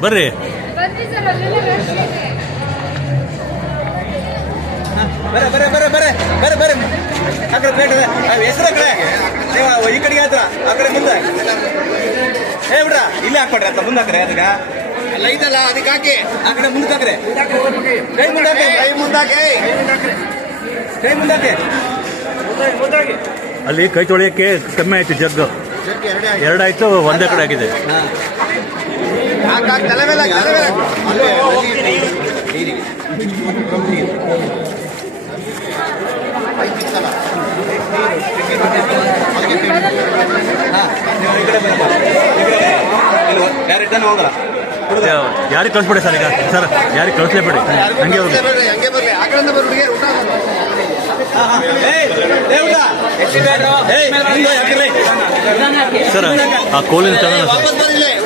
ಬರ್ರಿ ಬರ್ರಿ ಆ ಕಡೆ ಪ್ಲೇಟ್ ಹೆಸರು ಕಡೆ ನೀವು ಈ ಕಡೆಗೆ ಆಯ್ತು ಆ ಕಡೆ ಮುಂದೆ ಬಿಡ್ರ ಇಲ್ಲೇ ಹಾಕೊಡ್ರಿ ಅಂತ ಮುಂದೆ ಹಾಕ್ರಿ ಅದಕ್ಕೆ ಎಲ್ಲ ಇದಲ್ಲ ಅದಕ್ಕೆ ಹಾಕಿ ಆ ಕಡೆ ಮುಂದಕ್ಕೆ ಹಾಕ್ರಿ ಕೈ ಮುಂದಾಕೆ ಕೈ ಮುಂದಾಕೆ ಕೈ ಮುಂದಾಕೆ ಅಲ್ಲಿ ಕೈ ತೊಳೆಯಕ್ಕೆ ಕಮ್ಮಿ ಆಯ್ತು ಜಗ್ಗು ಎರಡಾಯ್ತು ಒಂದೇ ಕಡೆ ಆಗಿದೆ ತಲೆ ಮೇಲೆ ಯಾರಿದ್ದಾನೆ ಹೋಗಲ್ಲ ಯಾರಿಗೆ ಕಳಿಸ್ಬೇಡಿ ಸರ್ ಈಗ ಸರ್ ಯಾರಿಗೆ ಕಳಿಸ್ಲೇಬೇಡಿ ಹಂಗೆ ಹೋಗಿ ಹಂಗೆ ಬರ್ಲಿ ಆ ಕಡೆಯಿಂದ ಬರ್ಲಿ ಸರ್ ಆ ಕೋಲಿನ ಚೆನ್ನಾಗಿ